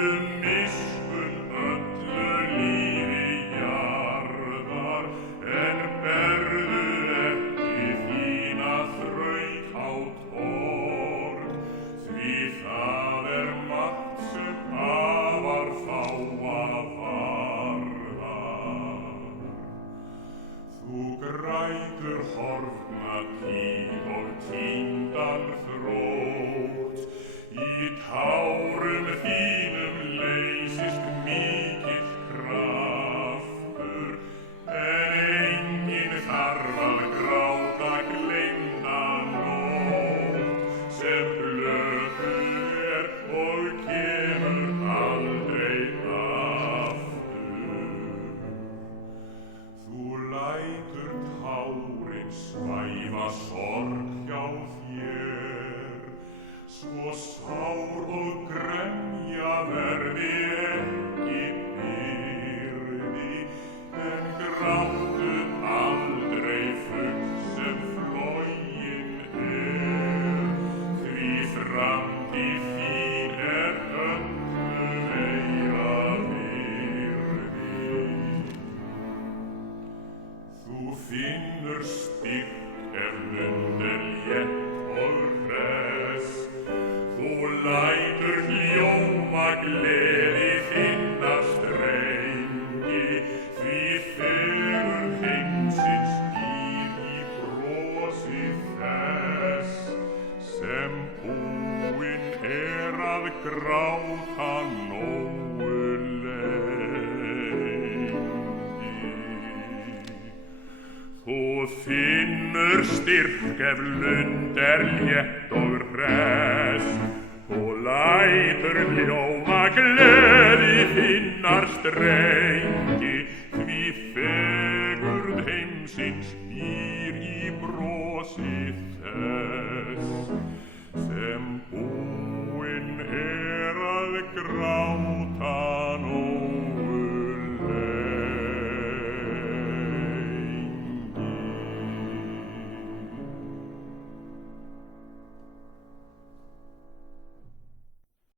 miskunn öllu lífi jarðar, en berðu ekki þína þraut á torg, því það margt sem afar fáa varðar. Þú grætur horfna tíð og týndan þrótt, í tárum þínum leysist mikill kraftur, en enginn þarf að gráta gleymda nótt, sem glötuð og kemur aldrei aftur. Þú lætur tárin svæfa sorg hjá þér, svo sár og gremja verði ekki byrði, en gráttu aldrei fugl sem floginn því framtíð þín öllu meira virði. Þú finnur styrk ef lund létt og hress, þú lætur hljóma gleði þinnar strengi, því fegurð heimsins býr í brosi þess, sem búinn að gráta nógu lengi. Þú finnur styrk ef lund létt og hress, þú lætur hljóma gleði þinnar strengi, því fegurð heimsins býr í brosi þess, sem búinn að gráta